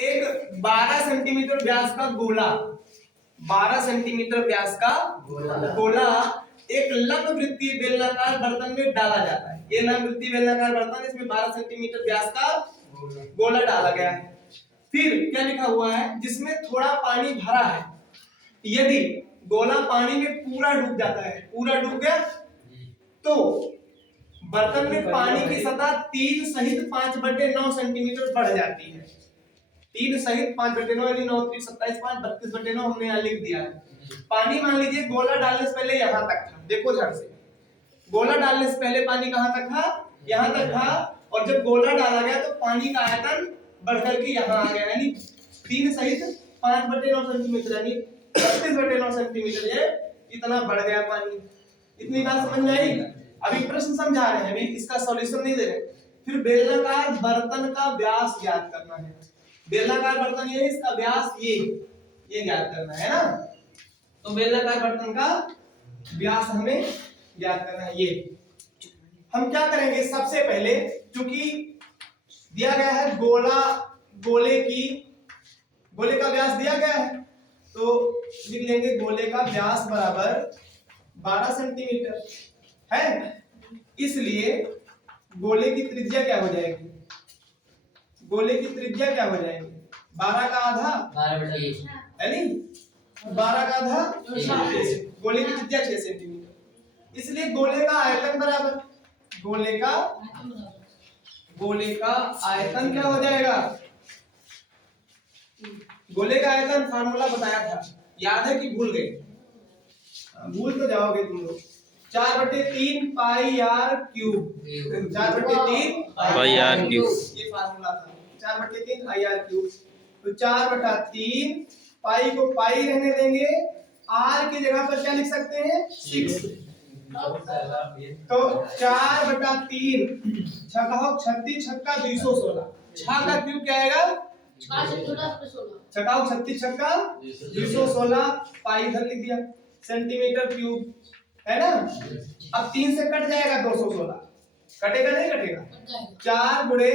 एक 12 सेंटीमीटर व्यास का गोला, 12 सेंटीमीटर व्यास का गोला एक लंब वृत्तीय बेलनाकार बर्तन में डाला जाता है। ये लंब वृत्तीय बेलनाकार बर्तन, इसमें 12 सेंटीमीटर व्यास का गोला डाला गया है। फिर क्या लिखा हुआ है, जिसमें थोड़ा पानी भरा है। यदि गोला पानी में पूरा डूब जाता है, पूरा डूब गया, तो बर्तन में पानी की सतह 3 सहित 5/9 सेंटीमीटर बढ़ जाती है। 3 सहित 5/9 यानी 9 3 27 5 32/9 हमने यहाँ लिख दिया है। पानी मान लीजिए गोला डालने से पहले यहाँ तक था, देखो ध्यान से, गोला डालने से पहले पानी कहाँ तक था, यहाँ तक था, और जब गोला डाला गया तो पानी का आयतन बढ़कर के यहाँ आ गया, यानी 3 सहित 5/9 सेंटीमीटर यानी 32/9 सेंटीमीटर, ये इतना बढ़ गया पानी। इतनी बात समझ में आई? अभी प्रश्न समझा रहे हैं, अभी इसका सॉल्यूशन नहीं दे रहे। फिर बेलनाकार बर्तन का व्यास ज्ञात करना है। बेलनाकार बर्तन ये, इसका व्यास ये ज्ञात करना है ना। तो बेलनाकार बर्तन का व्यास हमें ज्ञात करना है। ये हम क्या करेंगे, सबसे पहले क्योंकि दिया गया है गोले का व्यास दिया गया है, तो लिख लेंगे गोले का व्यास बराबर 12 सेंटीमीटर है। इसलिए गोले की त्रिज्या क्या हो जाएगी, गोले की त्रिज्या क्या हो जाएगी, 12 का आधा 12/1 है नहीं, 12 का आधा, गोले की त्रिज्या 6 सेंटीमीटर। इसलिए गोले का आयतन बराबर, गोले का आयतन क्या हो जाएगा, गोले का आयतन फार्मूला बताया था, याद है कि भूल गए? भूल तो जाओगे तुम लोग। 4/3 pi R cube, 4/3 pi R cube, ये फार्मूला था, 4/3 पाई आर क्यूब। तो 4/3 पाई को पाई रहने देंगे, आर की जगह पर क्या लिख सकते हैं, 6। तो 4/3 छका 36 छक्का 216, 6 का क्यूब क्या आएगा, 6 36 छक्का 216, पाई इधर लिख दिया, सेंटीमीटर क्यूब है ना। अब 3 से कट जाएगा 216, कटेगा नहीं कटेगा, 4 गुणे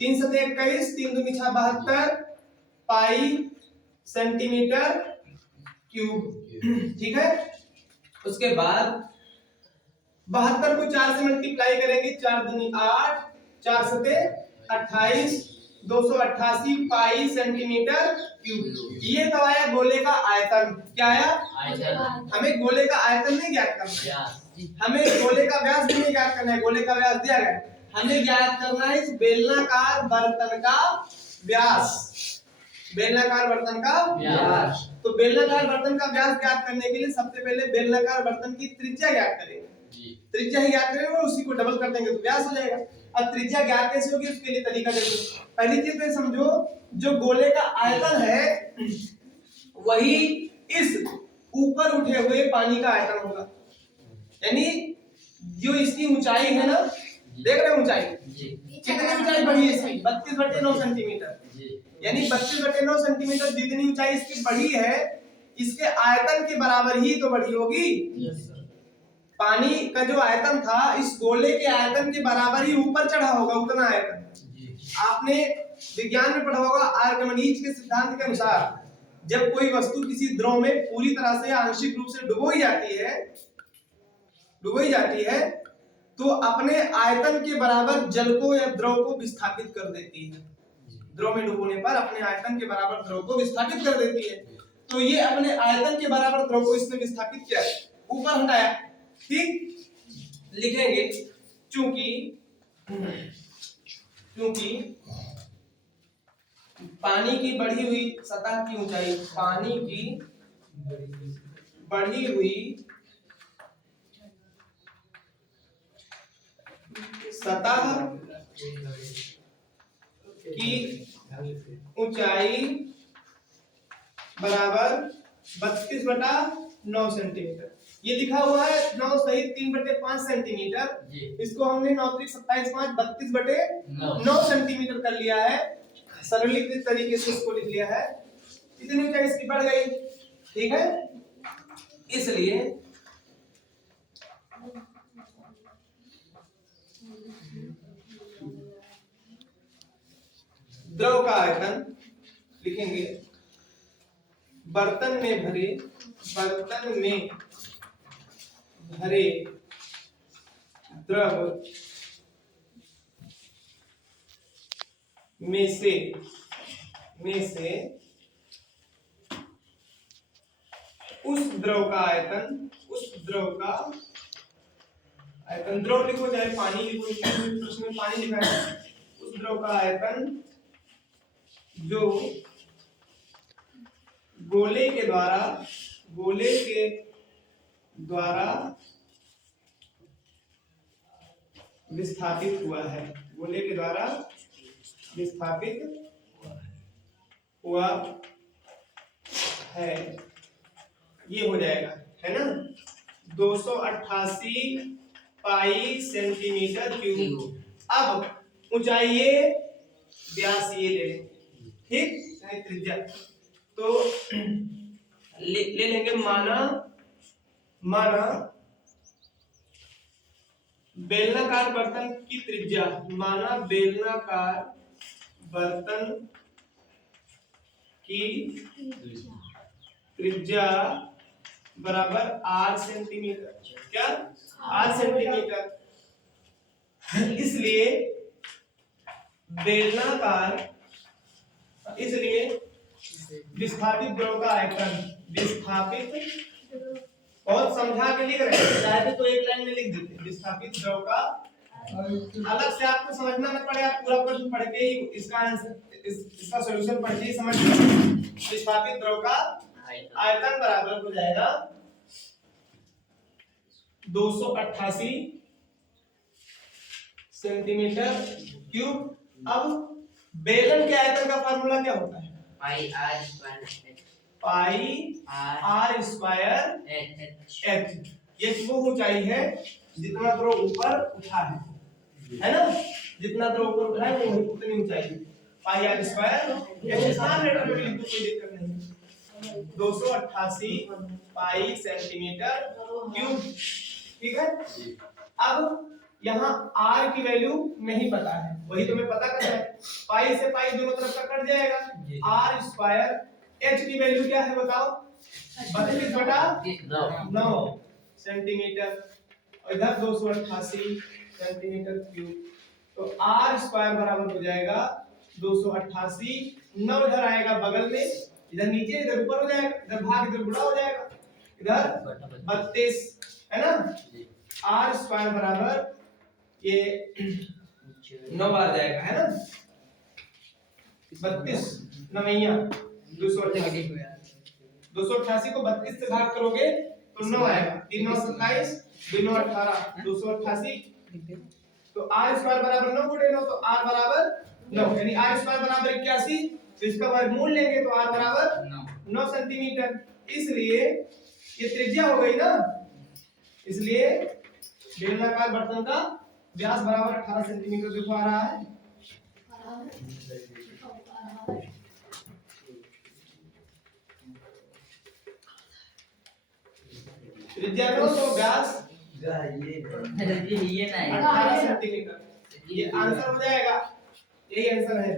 3 7 21, 3 दूनी 6 72 पाई सेंटीमीटर क्यूब, ठीक है। उसके बाद 72 को 4 से मल्टीप्लाई करेंगे, 4 दूनी 8, 4 सते 28, 288 पाई सेंटीमीटर क्यूब। ये तो आया गोले का आयतन, क्या आया, आयतन। हमें गोले का आयतन नहीं ज्ञात करना है, हमें गोले का व्यास भी नहीं ज्ञात करना है, गोले का व्यास दिया गया, हमें ज्ञात करना है इस बेलनाकार बर्तन का व्यास, बेलनाकार बर्तन का व्यास। तो बेलनाकार बर्तन का व्यास ज्ञात करने के लिए सबसे पहले बेलनाकार बर्तन की त्रिज्या ज्ञात करेंगे, त्रिज्या ही ज्ञात करेंगे और उसी को डबल कर देंगे तो व्यास हो जाएगा। अब त्रिज्या ज्ञात कैसे होगी, उसके लिए तरीका देखो। पहली चीज तो समझो, जो गोले का आयतन है वही इस ऊपर उठे हुए पानी का आयतन होगा, यानी जो इसकी ऊंचाई है ना, देख रहे हैं ऊंचाई, कितनी ऊंचाई बढ़ी है इसकी, 32/9 सेंटीमीटर, यानी 32/9 सेंटीमीटर जितनी ऊंचाई इसकी बढ़ी है, इसके आयतन के बराबर ही तो बढ़ी होगी। पानी का जो आयतन था इस गोले के आयतन के बराबर ही ऊपर चढ़ा होगा, उतना आयतन। आपने विज्ञान में पढ़ा होगा, आर्कमिडीज के सिद्धांत के अनुसार जब कोई वस्तु किसी द्रव में पूरी तरह से आंशिक रूप से डुबोई जाती है तो अपने आयतन के बराबर जल को या द्रव को विस्थापित कर देती है। द्रव में डुबोने पर अपने आयतन के बराबर द्रव को विस्थापित कर देती है। तो ये अपने आयतन के बराबर द्रव को इसने विस्थापित किया, ऊपर हटाया, ठीक। लिखेंगे चूंकि पानी की बढ़ी हुई सतह की ऊंचाई, पानी की बढ़ी हुई सतह की ऊंचाई बराबर 32/9 सेंटीमीटर। ये लिखा हुआ है 9 सहित 3/5 सेंटीमीटर, इसको हमने 9 3 27 5 32/9 सेंटीमीटर कर लिया है, सरलीकृत तरीके से इसको लिख लिया है। इतनी ऊंचाई इसकी बढ़ गई, ठीक है। इसलिए द्रव का आयतन लिखेंगे, बर्तन में भरे द्रव में से उस द्रव का आयतन, द्रव लिखो चाहे पानी लिखो, उसमें पानी लिखा है, उस द्रव का आयतन जो गोले के द्वारा विस्थापित हुआ है, गोले के द्वारा विस्थापित हुआ है, ये हो जाएगा, है ना। 288 पाई सेंटीमीटर क्यूब। अब ऊंचाई ये, व्यास ये ले लेंगे, ठीक है, त्रिज्या तो ले लेंगे। माना बेलनाकार बर्तन की त्रिज्या, माना बेलनाकार बर्तन की त्रिज्या बराबर r सेंटीमीटर, क्या r सेंटीमीटर। इसलिए विस्थापित द्रव का आयतन, बहुत समझा के लिख रहे हैं, चाहे तो एक लाइन में लिख देते, विस्थापित द्रव का, अलग से आपको समझना न पड़े, आप पूरा प्रश्न पढ़ के ही इसका आंसर, इसका सॉल्यूशन पढ़ के ही समझ लीजिए। विस्थापित द्रव का आयतन बराबर हो जाएगा 288 सेंटीमीटर क्यूब। अब बेलन के आयतन का फार्मूला क्या होता है? पाई आर स्क्वायर एच। ये वो ऊंचाई है जितना द्रव ऊपर उठा है ना, जितना द्रव ऊपर उठा है वो उतनी ऊंचाई है, पाई आर स्क्वायर एच। आसान लेटर में लिख दो, कोई दिक्कत नहीं। 288 पाई सेंटीमीटर क्यूब, ठीक है। अब यहाँ r की वैल्यू नहीं पता है, वही तुम्हें पता करना है। पाई से पाई दोनों तरफ का कट जाएगा, r स्क्वायर, h की वैल्यू क्या है बताओ? 32/9 सेंटीमीटर, और इधर 288 सेंटीमीटर क्यूब। तो r स्क्वायर बराबर हो जाएगा 288, 9 इधर आएगा बगल में, इधर नीचे, इधर ऊपर हो जाएगा, इधर भाग इधर गुणा हो जाएगा, इधर 32, है ना। r स्क्वायर बराबर ये 9 बार जाएगा, है ना, 32 9 288 को 32 से भाग करोगे तो 9 आएगा, 3 9 27, 2 9 18, 288। तो r स्क्वायर बराबर 9 गुणे 9, तो r बराबर 9, यानी r स्क्वायर बराबर 81। तो इसका वर्गमूल लेंगे तो r बराबर 9 सेंटीमीटर। इसलिए ये त्रिज्या हो गई ना, इसलिए बेलनाकार बर्तन का व्यास बराबर 18 सेंटीमीटर देखो आ रहा है। त्रिज्या को तो व्यास ये 18 सेंटीमीटर, ये आंसर हो जाएगा, यही आंसर है।